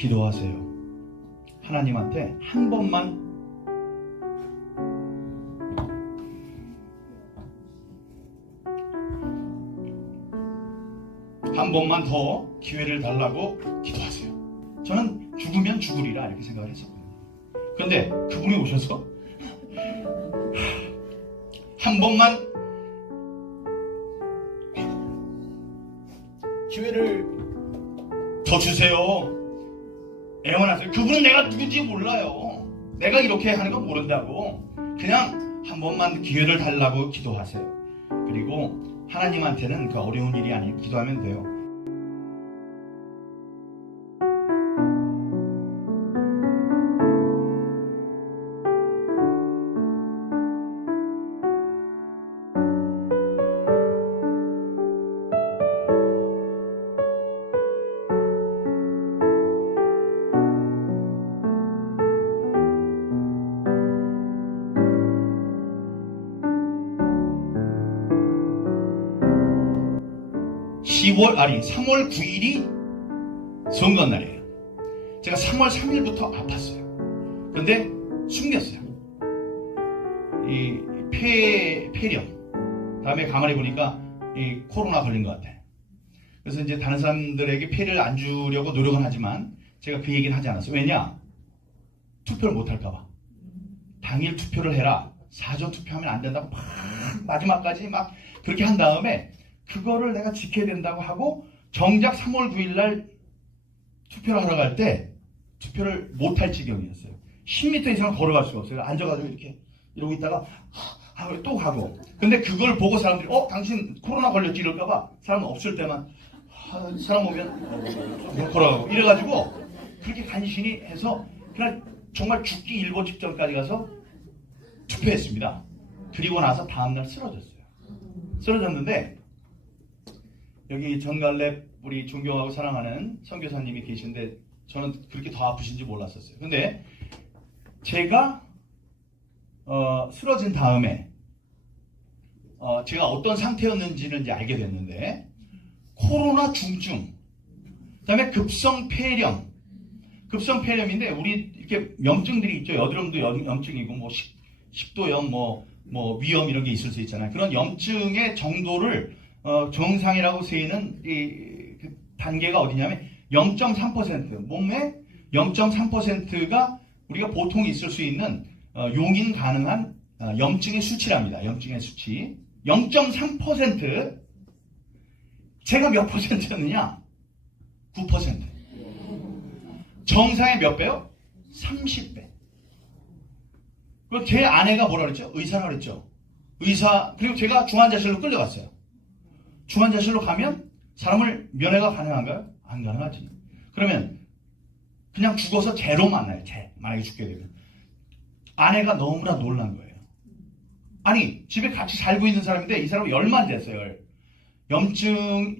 기도하세요. 하나님한테 한 번만 더 기회를 달라고 기도하세요. 저는 죽으면 죽으리라 이렇게 생각을 했었거든요. 그런데 그분이 오셔서 한 번만 기회를 더 주세요. 애원하세요. 그분은 내가 누군지 몰라요. 내가 이렇게 하는 건 모른다고. 그냥 한 번만 기회를 달라고 기도하세요. 그리고 하나님한테는 그 어려운 일이 아니에요. 기도하면 돼요. 아니 3월 9일이 선거날이에요. 제가 3월 3일부터 아팠어요. 그런데 숨겼어요. 이 폐렴. 다음에 가만히 보니까 이 코로나 걸린 것 같아. 그래서 이제 다른 사람들에게 폐를 안 주려고 노력은 하지만 제가 그 얘기는 하지 않았어요. 왜냐? 투표를 못 할까봐. 당일 투표를 해라. 사전 투표하면 안 된다고 막 마지막까지 막 그렇게 한 다음에 그거를 내가 지켜야 된다고 하고 정작 3월 9일 날 투표를 하러 갈 때 투표를 못할 지경이었어요. 10m 이상 걸어갈 수가 없어요. 앉아가지고 이렇게 이러고 있다가 또 가고. 근데 그걸 보고 사람들이 당신 코로나 걸렸지 이럴까봐 사람 없을 때만 사람 오면 걸어가고 이래가지고 그렇게 간신히 해서 그날 정말 죽기 일보 직전까지 가서 투표했습니다. 그리고 나서 다음날 쓰러졌어요. 쓰러졌는데 여기 전갈렙 우리 존경하고 사랑하는 선교사님이 계신데 저는 그렇게 더 아프신지 몰랐었어요. 근데 제가 쓰러진 다음에 제가 어떤 상태였는지는 이제 알게 됐는데 코로나 중증, 그다음에 급성 폐렴. 급성 폐렴인데 우리 이렇게 염증들이 있죠. 여드름도 염증이고 뭐 식도염, 뭐 위염 이런 게 있을 수 있잖아요. 그런 염증의 정도를 정상이라고 세이는 그 단계가 어디냐면 0.3%, 몸의 0.3%가 우리가 보통 있을 수 있는 용인 가능한 염증의 수치랍니다. 염증의 수치 0.3%. 제가 몇 퍼센트였느냐? 9%. 정상의 몇 배요? 30배. 그리고 제 아내가 뭐라 그랬죠? 의사라 그랬죠. 의사. 그리고 제가 중환자실로 끌려갔어요. 중환자실로 가면 사람을 면회가 가능한가요? 안 가능하지. 그러면 그냥 죽어서 재로 만나요. 만약에 죽게 되면. 아내가 너무나 놀란 거예요. 아니 집에 같이 살고 있는 사람인데 이 사람은 열만 됐어요.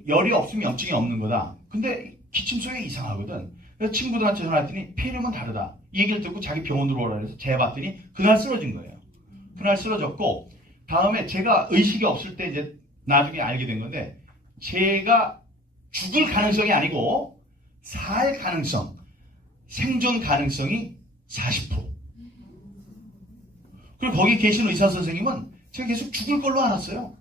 열이 없으면 염증이 없는 거다. 근데 기침 소리가 이상하거든. 그래서 친구들한테 전화했더니 폐렴은 다르다. 이 얘기를 듣고 자기 병원으로 오라 해서 재봤더니 그날 쓰러진 거예요. 그날 쓰러졌고 다음에 제가 의식이 없을 때 이제 나중에 알게 된 건데 제가 죽을 가능성이 아니고 살 가능성, 생존 가능성이 40%. 그리고 거기 계신 의사 선생님은 제가 계속 죽을 걸로 알았어요.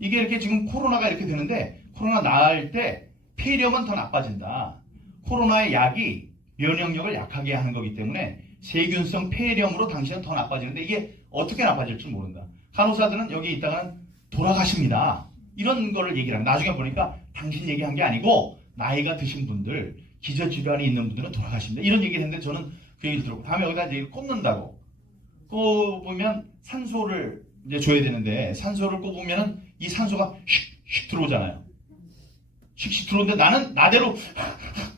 이게 이렇게 지금 코로나가 이렇게 되는데 코로나 나을 때 폐렴은 더 나빠진다. 코로나의 약이 면역력을 약하게 하는 거기 때문에 세균성 폐렴으로 당신은 더 나빠지는데 이게 어떻게 나빠질지 모른다. 간호사들은 여기 있다가는 돌아가십니다. 이런 거를 얘기를 합니다. 나중에 보니까 당신 얘기한 게 아니고 나이가 드신 분들, 기저질환이 있는 분들은 돌아가십니다. 이런 얘기를 했는데 저는 그 얘기를 들었고 다음에 여기다 이제 꼽는다고. 꼽으면 산소를 이제 줘야 되는데 산소를 꼽으면은 이 산소가 슉슉 들어오잖아요. 슉슉 들어오는데 나는 나대로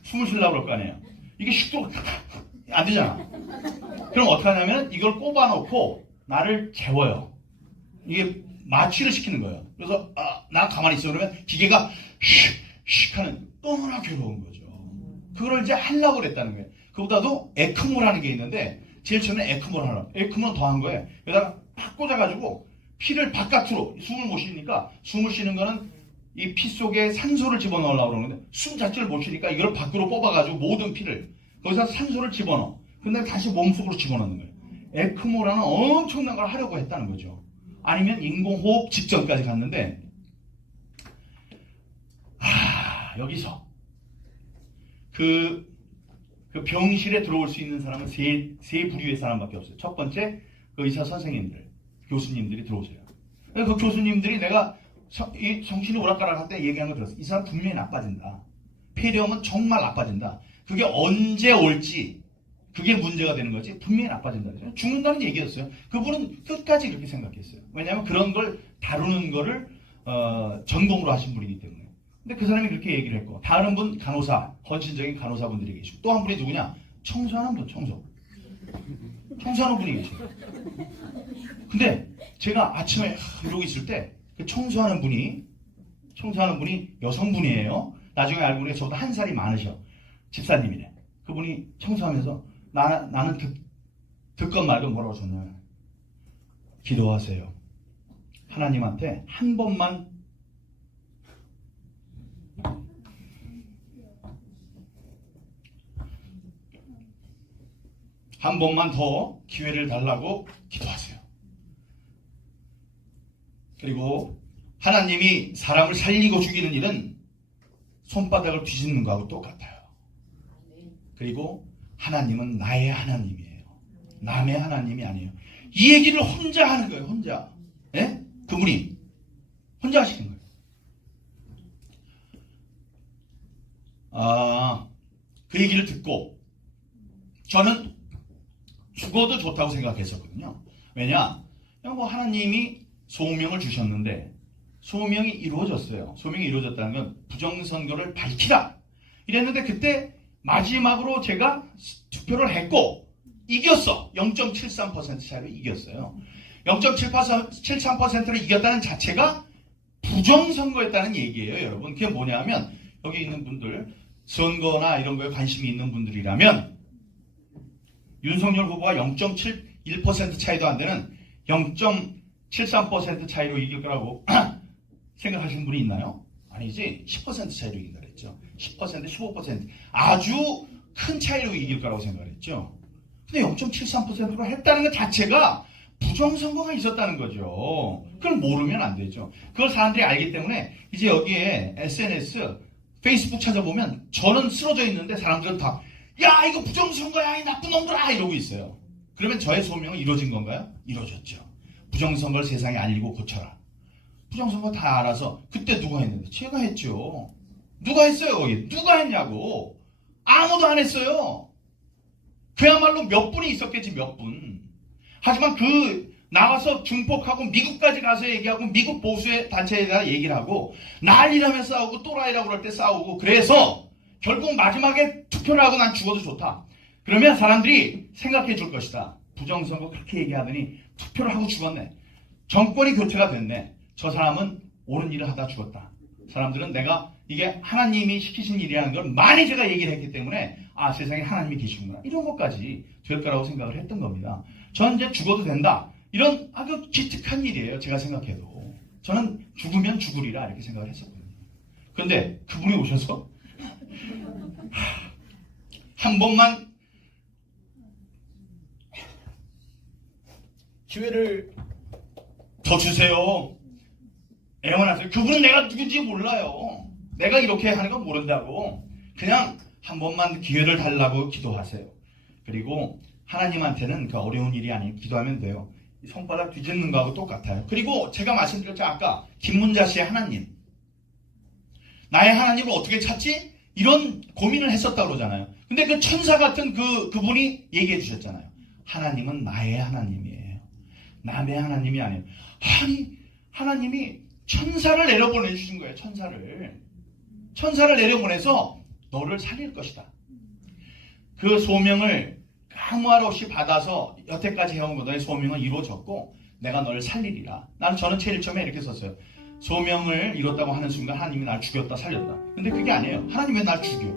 숨을 쉬려고 그럴 거 아니에요. 이게 슉 들어 안 되잖아. 그럼 어떻게 하냐면 이걸 꼽아놓고 나를 재워요. 이게 마취를 시키는 거예요. 그래서 나 가만히 있어 그러면 기계가 슉슉 하는 너무나 괴로운 거죠. 그걸 이제 하려고 그랬다는 거예요. 그보다도 에크모라는 게 있는데 제일 처음에 에크모를 하려고. 에크모는 더 한 거예요. 여기다가 팍 꽂아가지고 피를 바깥으로 숨을 못 쉬니까 숨을 쉬는 거는 이 피 속에 산소를 집어넣으려고 그러는데 숨 자체를 못 쉬니까 이걸 밖으로 뽑아가지고 모든 피를 거기서 산소를 집어넣어. 근데 다시 몸속으로 집어넣는 거예요. 에크모라는 엄청난 걸 하려고 했다는 거죠. 아니면 인공호흡 직전까지 갔는데, 여기서 그 병실에 들어올 수 있는 사람은 세 부류의 사람밖에 없어요. 첫 번째, 그 의사 선생님들, 교수님들이 들어오세요. 그 교수님들이 내가 이 정신이 오락가락할 때 얘기한 거 들었어. 이 사람 분명히 나빠진다. 폐렴은 정말 나빠진다. 그게 언제 올지 그게 문제가 되는 거지. 분명히 나빠진다. 죽는다는 얘기였어요. 그분은 끝까지 그렇게 생각했어요. 왜냐하면 그런 걸 다루는 거를 전공으로 하신 분이기 때문에. 근데 그 사람이 그렇게 얘기를 했고, 다른 분 간호사, 헌신적인 간호사분들이 계시고, 또 한 분이 누구냐? 청소하는 분, 청소하는 분이 계세요. 근데 제가 아침에 이러고 있을 때 그 청소하는 분이 여성분이에요. 나중에 알고 보니까 저보다 한 살이 많으셔. 집사님이네. 그분이 청소하면서 나는 듣건 말건 뭐라고 하셨냐면, 기도하세요. 하나님한테 한 번만 더 기회를 달라고 기도하세요. 그리고 하나님이 사람을 살리고 죽이는 일은 손바닥을 뒤집는 거하고 똑같아요. 그리고 하나님은 나의 하나님이에요. 남의 하나님이 아니에요. 이 얘기를 혼자 하는 거예요. 혼자. 예? 그분이 혼자 하시는 거예요. 그 얘기를 듣고 저는 죽어도 좋다고 생각했었거든요. 왜냐? 뭐 하나님이 소명을 주셨는데 소명이 이루어졌어요. 소명이 이루어졌다는 건 부정선거를 밝히라 이랬는데, 그때 마지막으로 제가 투표를 했고 이겼어. 0.73% 차이로 이겼어요. 0.73%로 이겼다는 자체가 부정선거였다는 얘기예요. 여러분, 그게 뭐냐면, 여기 있는 분들 선거나 이런 거에 관심이 있는 분들이라면 윤석열 후보가 0.71% 차이도 안 되는 0.73% 차이로 이길 거라고 생각하시는 분이 있나요? 아니지. 10% 차이로 이긴다 그랬죠. 10%, 15% 아주 큰 차이로 이길 거라고 생각을 했죠. 근데 0.73%로 했다는 것 자체가 부정선거가 있었다는 거죠. 그걸 모르면 안 되죠. 그걸 사람들이 알기 때문에 이제 여기에 SNS, 페이스북 찾아보면 저는 쓰러져 있는데 사람들은 다 야, 이거 부정선거야, 이 나쁜 놈들아, 이러고 있어요. 그러면 저의 소명은 이루어진 건가요? 이루어졌죠. 부정선거를 세상에 알리고 고쳐라. 부정선거 다 알아서. 그때 누가 했는데? 제가 했죠. 누가 했어요, 거기? 누가 했냐고. 아무도 안 했어요. 그야말로 몇 분이 있었겠지, 몇 분. 하지만 나가서 중폭하고 미국까지 가서 얘기하고 미국 보수의 단체에다 얘기를 하고 난리라며 싸우고 또라이라고 그럴 때 싸우고, 그래서 결국 마지막에 투표를 하고 난 죽어도 좋다. 그러면 사람들이 생각해 줄 것이다. 부정선거 그렇게 얘기하더니 투표를 하고 죽었네. 정권이 교체가 됐네. 저 사람은 옳은 일을 하다 죽었다. 사람들은 내가 이게 하나님이 시키신 일이라는 걸 많이 제가 얘기를 했기 때문에 세상에 하나님이 계시구나. 이런 것까지 될 거라고 생각을 했던 겁니다. 저는 이제 죽어도 된다. 이런 아주 기특한 일이에요. 제가 생각해도. 저는 죽으면 죽으리라 이렇게 생각을 했었거든요. 그런데 그분이 오셔서 한 번만 기회를 더 주세요. 애원하세요. 그분은 내가 누군지 몰라요. 내가 이렇게 하는 건 모른다고. 그냥 한 번만 기회를 달라고 기도하세요. 그리고 하나님한테는 그 어려운 일이 아닌 기도하면 돼요. 손바닥 뒤집는 거하고 똑같아요. 그리고 제가 말씀드렸죠. 아까 김문자 씨의 하나님. 나의 하나님을 어떻게 찾지? 이런 고민을 했었다고 그러잖아요. 근데 그 천사 같은 그분이 얘기해 주셨잖아요. 하나님은 나의 하나님이에요. 남의 하나님이 아니에요. 아니, 하나님이 천사를 내려보내주신 거예요. 천사를 내려보내서 너를 살릴 것이다. 그 소명을 아무 말 없이 받아서 여태까지 해온 거, 너의 소명은 이루어졌고 내가 너를 살리리라. 저는 제일 처음에 이렇게 썼어요. 소명을 이뤘다고 하는 순간 하나님이 날 죽였다 살렸다. 근데 그게 아니에요. 하나님 왜 날 죽여?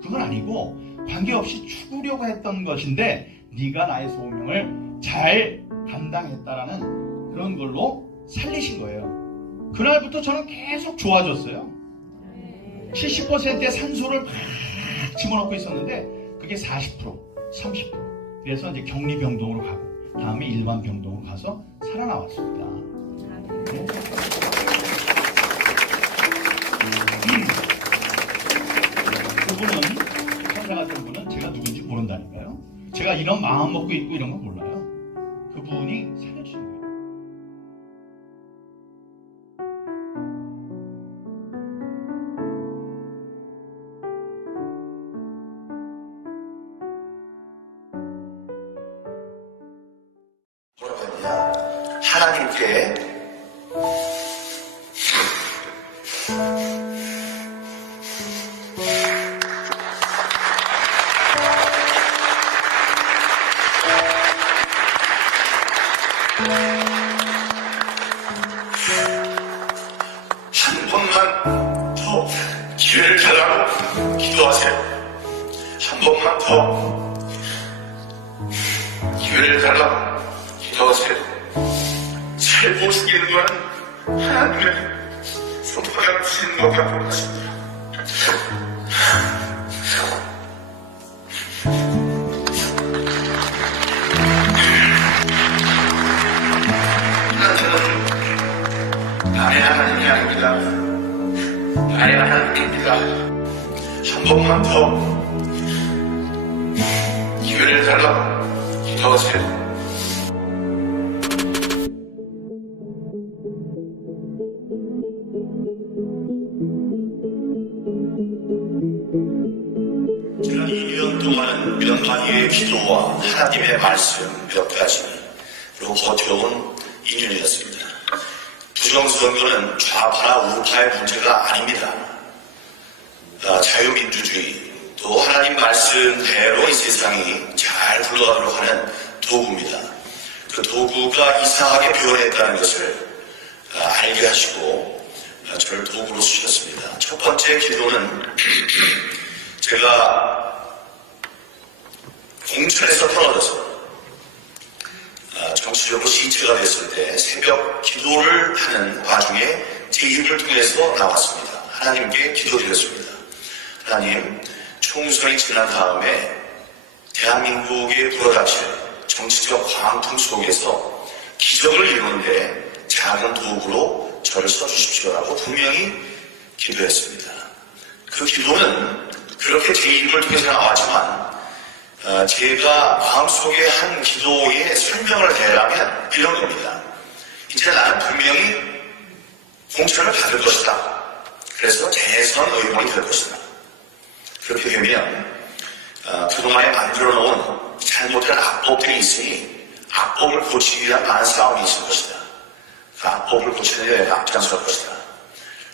그건 아니고 관계없이 죽으려고 했던 것인데 네가 나의 소명을 잘 감당했다라는 그런 걸로 살리신 거예요. 그날부터 저는 계속 좋아졌어요. 70%의 산소를 막 집어넣고 있었는데 그게 그게 40%, 30%. 그래서 이제 격리병동으로 가고 다음에 일반 병동으로 가서 살아나왔습니다. 네. 그분은 찾아가신 분은 제가 누군지 모른다니까요. 제가 이런 마음 먹고 있고 이런 건 몰라요. 그분이 살려주신 거예요. 뭐라고 했냐? 하나님께 한 번만 더 기회를 달라고 기도하세요. 한 번만 더 기회를 달라고 기도하세요. 살고 죽이는 건 하나님의 손바닥 주시는 것 같고 하십니다. 나의 하나님이 아닙니다. 나의 하나님입니다. 한 번만 더 기회를 달라고 기도하세요. 지난 2년 동안은 몇 마디의 기도와 하나님의 말씀 몇 가지로 버텨온 2년이었습니다. 부정선거는 좌파나 우파의 문제가 아닙니다. 자유민주주의 또 하나님 말씀대로 이 세상이 잘 굴러가도록 하는 도구입니다. 그 도구가 이상하게 변했다는 것을 알게 하시고 저를 도구로 쓰셨습니다. 첫 번째 기도는 제가 공천에서 떨어져서 정치적으로 시체가 됐을 때 새벽 기도를 하는 와중에 제 입을 통해서 나왔습니다. 하나님께 기도드렸습니다. 하나님, 총선이 지난 다음에 대한민국에 불어닥칠 정치적 광풍 속에서 기적을 이루는데 작은 도구로 저를 써주십시오라고 분명히 기도했습니다. 그 기도는 그렇게 제 입을 통해서 나왔지만 제가 마음속에 한 기도의 설명을 대라면 이런 겁니다. 이제 나는 분명히 공천을 받을 것이다. 그래서 대선 의원이 될 것이다. 그렇게 되면 그동안에 만들어 놓은 잘못된 악법들이 있으니 악법을 고치기 위한 많은 싸움이 있을 것이다. 그 악법을 고치는 데 내가 앞장설 것이다.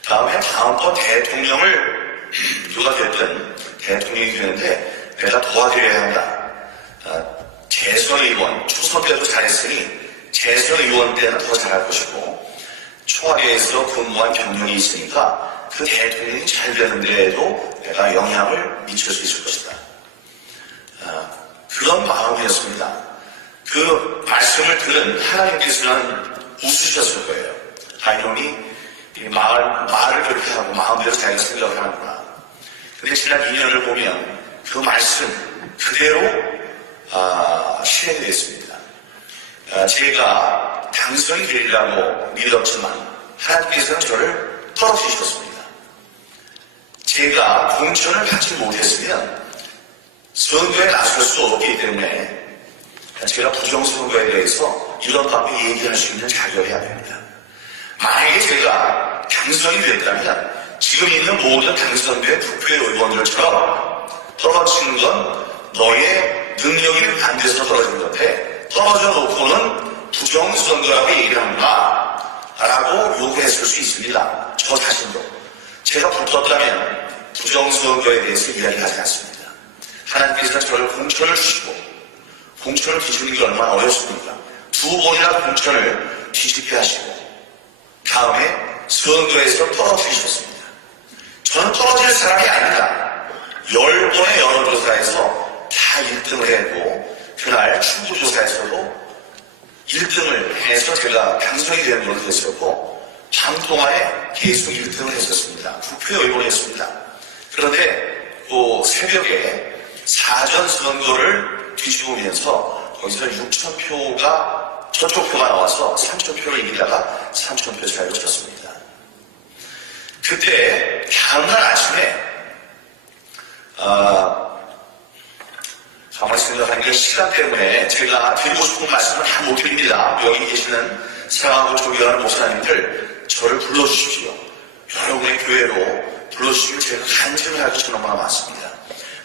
다음번 대통령을 누가 됐든 대통령이 되는데 내가 도와드려야 한다. 재선 의원, 초선 때도 잘했으니 재선 의원 때는 더 잘할 것이고 청와대에서 근무한 경력이 있으니까 그 대통령이 잘 되는 데에도 내가 영향을 미칠 수 있을 것이다. 그런 마음이었습니다. 그 말씀을 들은 하나님께서는 웃으셨을 거예요. 이놈이 말을 그렇게 하고 마음대로 자기가 생각을 하는구나. 근데 지난 2년을 보면 그 말씀 그대로 실행이 됐습니다. 제가 당선이 되리라고 믿었지만 하나님께서는 저를 떨어뜨리셨습니다. 제가 공천을 받지 못했으면 선거에 나설 수 없기 때문에 제가 부정선거에 대해서 이런 방법에 얘기할 수 있는 자격이어야 됩니다. 만약에 제가 당선이 됐다면 지금 있는 모든 당선된 국회의원들처럼 떨어지는 건 너의 능력이 안 돼서 떨어진 건데 떨어져 놓고는 부정선거라고 얘기를 합니다. 라고 요구했을 수 있습니다. 저 자신도. 제가 붙었다면 부정선거에 대해서 이야기하지 않습니다. 하나님께서 저를 공천을 주시고 공천을 뒤집는 게 얼마나 어렵습니까? 2번이나 공천을 뒤집게 하시고 다음에 선거에서 떨어뜨리셨습니다. 저는 떨어질 사람이 아니다. 10번의 여론조사에서 다 1등을 했고 그날 충북조사에서도 1등을 해서 제가 당선이 되는 걸로 됐었고 밤 동안에 계속 1등을 했었습니다. 국회의원이었습니다. 그런데 새벽에 사전 선거를 뒤집으면서 거기서 6,000표가 저쪽 표가 나와서 3,000표를 이기다가 3,000표 차이로 졌습니다. 그때 다음날 아침에 가만히 생각하니까 시간 때문에 제가 드리고 싶은 말씀을 다 못 드립니다. 여기 계시는 사랑하고 존경하는 목사님들 저를 불러주십시오. 여러분의 교회로 불러주시면 제가 간증을 하기 너무나 많습니다.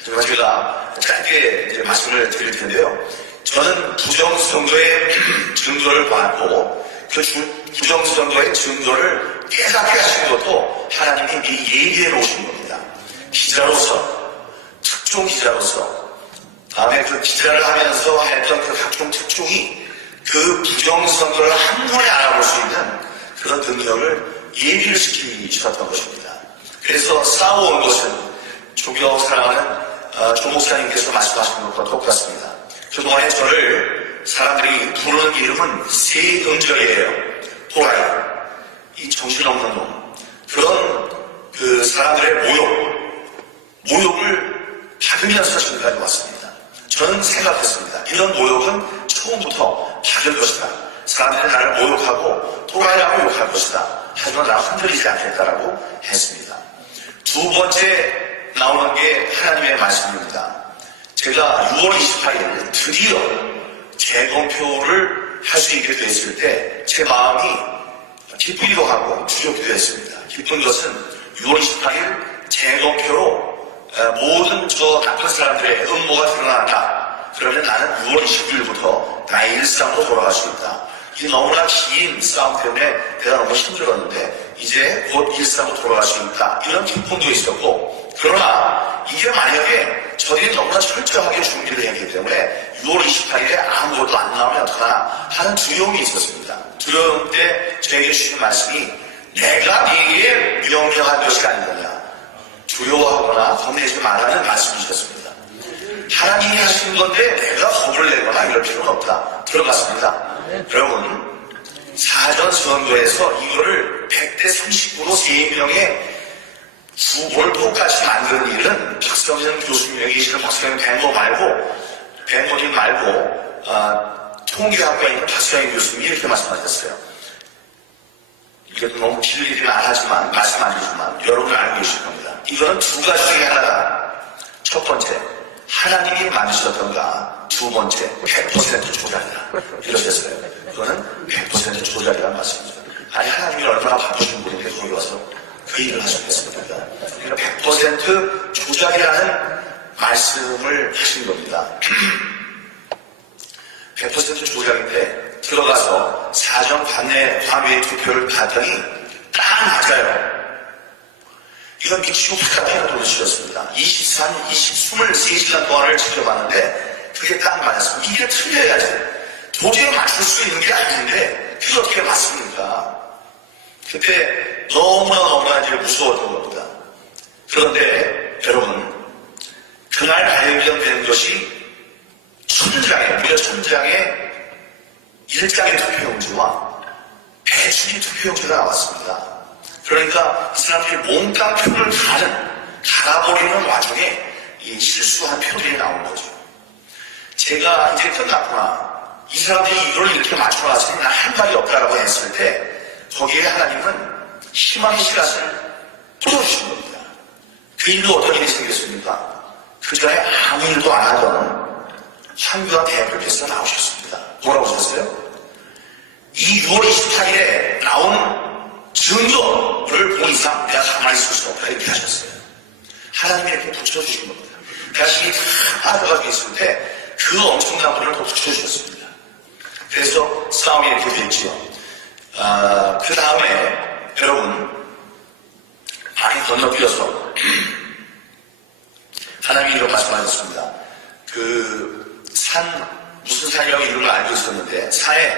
그래서 제가 짧게 이제 말씀을 드릴 텐데요. 저는 부정선거의 증거를 봤고 그 부정선거의 증거를 깨닫게 하신 것도 하나님이 미리 얘기해 놓으신 겁니다. 기자로서, 특종 기자로서 다음에 그 기자를 하면서 했던 그 각종 특종이 그 부정선거를 한눈에 알아볼 수 있는 그런 능력을 예비를 시키셨던 것입니다. 그래서 싸워온 것은 존경 사랑하는 조 목사님께서 말씀하신 것과 똑같습니다. 그동안에 저를 사람들이 부르는 이름은 세응절이에요. 또라이, 이 정신없는 놈. 그런 그 사람들의 모욕을 받으면서 지금까지 왔습니다. 저는 생각했습니다. 이런 모욕은 처음부터 받을 것이다. 사람들이 나를 모욕하고 또라이라고 욕할 것이다. 하지만 나는 흔들리지 않겠다라고 했습니다. 두 번째 나오는 게 하나님의 말씀입니다. 제가 6월 28일 드디어 재검표를 할 수 있게 됐을 때 제 마음이 기쁘기도 하고 두렵기도 했습니다. 기쁜 것은 6월 28일 재검표로 모든 저 나쁜 사람들의 음모가 드러난다. 그러면 나는 6월 29일부터 나의 일상으로 돌아갈 수 있다. 이 너무나 긴 싸움 때문에 내가 너무 힘들었는데 이제 곧 일상으로 돌아갈 수 있다. 이런 기쁨도 있었고, 그러나 이게 만약에 저들이 너무나 철저하게 준비를 했기 때문에 6월 28일에 아무것도 안 나오면 어떡하나 하는 두려움이 있었습니다. 두려움 때 저에게 주신 말씀이 내가 네게 명령한 것이 아니느냐. 두려워하거나 겁내지 말라는 말씀이셨습니다. 하나님이 하신 건데 내가 겁을 내거나 이럴 필요는 없다. 들어갔습니다. 여러분, 사전 선거에서 이거를 100대 39로 3명의 후보를 똑같이 만드는 일은 박성현 교수님, 여기 계시는 박성현 弁護님 말고 통계학과에 있는 박성현 교수님이 이렇게 말씀하셨어요. 이게 너무 길리긴 안 하지만 말씀 안 해주지만 여러분 알고 계실 겁니다. 이거는 두 가지 중에 하나다. 첫 번째, 하나님이 만드셨던가. 두 번째, 100% 조작이다. 이러셨어요. 이거는 100% 조작이라는 말씀입니다. 아니, 하나님이 얼마나 바쁘신 분인데 거기 와서 그 일을 하셨겠습니까? 그러니까 100% 조작이라는 말씀을 하신 겁니다. 100% 조작인데 들어가서 사전 관외 투표를 봤더니 딱 맞아요. 이건 미치고 부탁해서 도시였습니다. 23시간 동안을 지켜봤는데 그게 딱 맞았습니다. 이게 틀려야지. 도저히 맞출 수 있는 게 아닌데 그게 어떻게 맞습니까? 그때 너무나 이제 무서웠던 겁니다. 그런데 여러분, 그날 발견된 것이 무려 천장에 일장의 투표용지와 배출이 투표용지가 나왔습니다. 그러니까 이 사람들이 몽땅 표를 갈아버리는 와중에 이 실수한 표들이 나온 거죠. 제가 이제 끝났구나. 이 사람들이 이걸 이렇게 맞춰놨으니 난 할 말이 없다라고 했을 때 거기에 하나님은 희망의 씨앗을 뿌려주신 겁니다. 그 일로 어떤 일이 생겼습니까? 그 전에 아무 일도 안 하던 황교안 대표께서 나오셨습니다. 뭐라고 하셨어요? 이 6월 28일에 나온 증거를 본 이상 내가 가만히 있을 수 없다 이렇게 하셨어요. 하나님이 이렇게 붙여주신 겁니다. 자신이 다 빠져가지고 있을 때 그 엄청난 분을 더 붙여주셨습니다. 그래서 싸움이 이렇게 됐지요. 그 다음에 여러분 많이 건너뛰어서 하나님이 이런 말씀하셨습니다. 무슨 산이라고 이름을 알고 있었는데 산에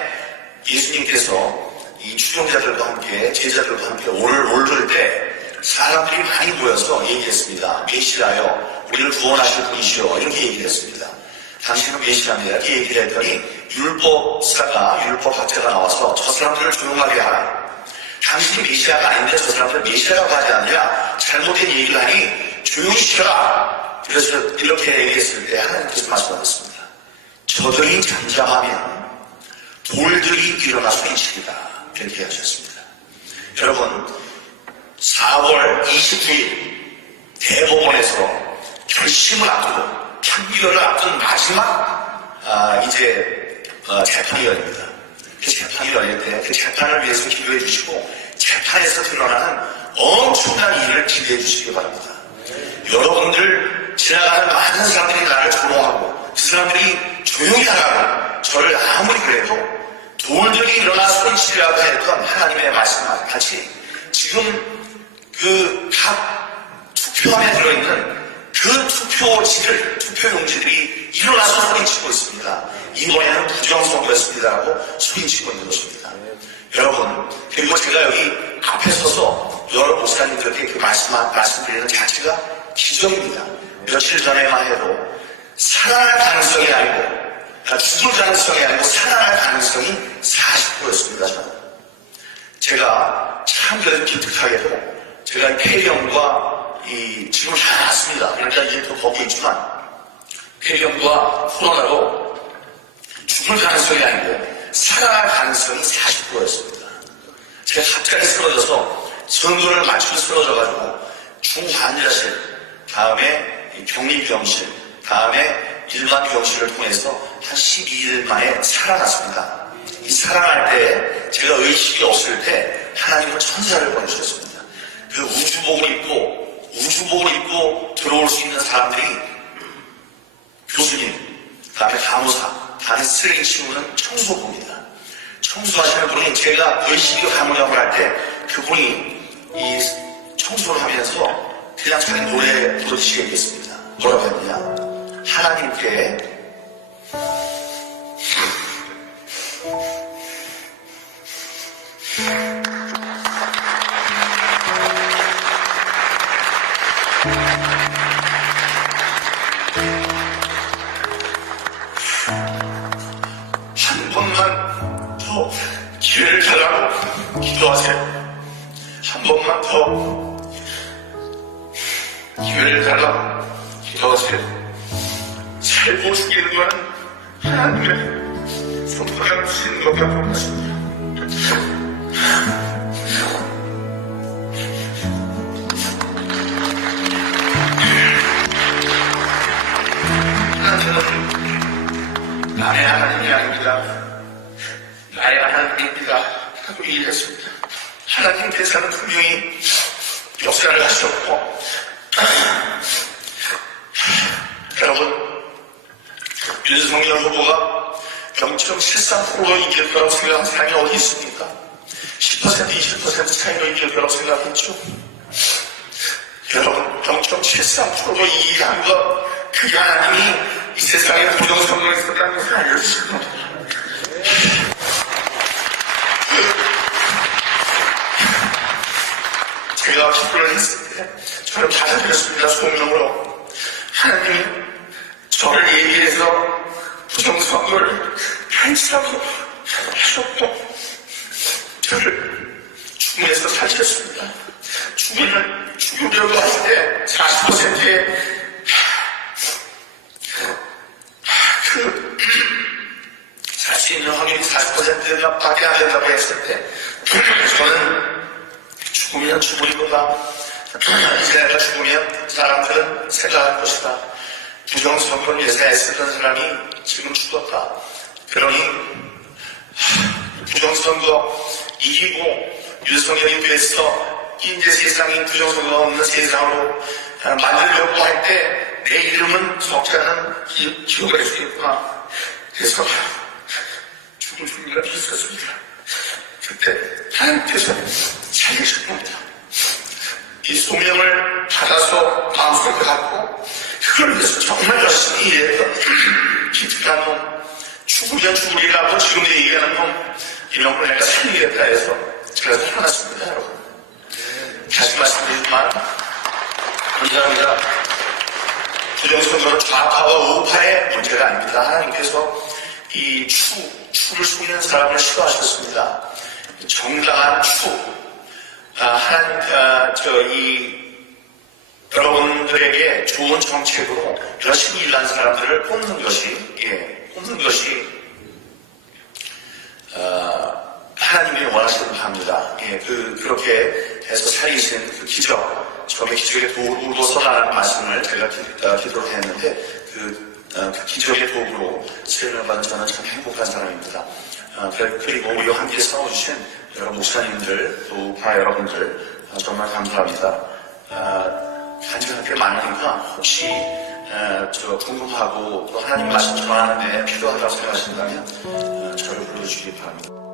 예수님께서 이 추종자들과 함께 제자들과 함께 오를 때 사람들이 많이 모여서 얘기했습니다. 메시아여 우리를 구원하실 분이시여 이렇게 얘기했습니다. 당신은 메시아입니다. 이렇게 얘기를 했더니 율법학자가 나와서 저 사람들을 조용하게 하라. 당신이 메시아가 아닌데 저 사람들을 메시아라고 하지 않느냐. 잘못된 얘기를 하니 조용히 시켜라. 그래서 이렇게 얘기했을 때 하나님께서 말씀하셨습니다. 저들이 잠잠하면 돌들이 일어나 소리치리다. 이렇게 하셨습니다. 여러분, 4월 29일 대법원에서 결심을 앞두고 판결을 앞둔 마지막 재판이 열립니다. 그 재판이 열릴 때 그 재판을 위해서 기도해 주시고 재판에서 드러나는 엄청난 일을 기대해 주시기 바랍니다. 여러분들 지나가는 많은 사람들이 나를 조롱하고 그 사람들이 조용히 하라고 저를 아무리 그래도 돌들이 일어나 소리치리라고 했던 하나님의 말씀과 같이 지금 그 각 투표함에 들어있는 그 투표용지들이 일어나서 소리치고 있습니다. 이번에는 부정선거였습니다라고 소리치고 있는 것입니다. 여러분, 그리고 제가 여기 앞에 서서 여러 목사님들에게 그 말씀드리는 자체가 기적입니다. 며칠 전에만 해도 살아날 가능성이 아니고 죽을 가능성이 아니고 살아날 가능성이 40%였습니다. 저는. 제가 참 그래도 기특하게도 제가 이 폐렴과 지금 다 났습니다. 그러니까 이제 또 거기에 있지만 폐렴과 코로나로 죽을 가능성이 아니고 살아날 가능성이 40%였습니다. 제가 갑자기 쓰러져서 선거를 맞추고 쓰러져가지고 중환자실, 다음에 격리병실, 다음에 일반 병실을 통해서 한 12일 만에 살아났습니다. 이 살아날 때 제가 의식이 없을 때 하나님은 천사를 보내주셨습니다. 그 우주복을 입고 들어올 수 있는 사람들이 교수님, 다음에 간호사, 다음에 쓰레기 치우는 청소부입니다. 청소하시는 분이 제가 의식이 가물가물할 때 그분이 이 청소를 하면서 그냥 자기 노래 부르듯이 얘기했습니다. 뭐라고 했느냐? 하나님께 한 번만 더 기회를 달라고 기도하세요. 한 번만 더 기회를 달라고 기도하세요. 살고 죽이는 건 하나님의 손가락 주시는 것과 같습니다. 저는 나의 하나님이 아닙니다. 나의 하나님입니다. 하고 얘기했습니다. 하나님께서는 분명히 역사를 하셨고 여러분, 윤석열 후보가 0.73%로 이길 거라고 생각한 사람이 어디 있습니까? 10%, 20% 차이로 이길 거라고 생각했죠. 여러분, 0.73%로 이기는 것, 그게 하나님이 이 세상에 부정선거를 있었다는 것을 알려주신 겁니다. 제가 기도를 했을 때 저를 받아들였습니다. 소명으로. 하나님이 저를 얘기해서 부정선거를 한치라고 하셨고 저를 죽음에서 살렸습니다. 죽으려고 했을 때 40%의 살 수 있는 확률이 40%가 밖에 안 된다고 했을 때 저는 죽으면 죽을 거다. 이제 내가 죽으면 사람들은 생각할 것이다. 부정선거를 예상했었던 사람이 지금 죽었다. 그러니 부정선거 이기고 윤석열이 돼서 이제 세상이 부정선거가 없는 세상으로 만들려고 할 때 내 이름은 적잖은 기억을 할 수 있구나. 그래서 죽을 준비가 있었습니다. 그때 하나님께서 살리신 겁니다. 이 소명을 받아서 마음속에 갖고 그걸 위해서 정말 열심히 일했던 기특한 놈, 죽으면 죽으리라고 지금 얘기하는 놈, 이런 걸 내가 살리겠다 해서 제가 살아났습니다. 여러분, 다시 말씀드리지만 감사합니다. 부정선거는 좌파와 우파의 문제가 아닙니다. 하나님께서 이 추를 속이는 사람을 싫어하셨습니다. 정당한 추, 여러분들에게 좋은 정책으로 열심히 일한 사람들을 뽑는 것이 하나님이 원하시는 바입니다. 그렇게 해서 살리신 그 기적, 처음에 기적의 도구로서라는 말씀을 제가 기도를 했는데 그 기적의 도구로 쓰임을 받은 저는 참 행복한 사람입니다. 그리고 우리와 함께 싸워주신 여러 목사님들, 또 다 여러분들 정말 감사합니다. 간증할 게 많으니까 혹시 궁금하고 또 하나님 말씀 전하는데 필요하다고 생각하신다면 저를 불러주시기 바랍니다.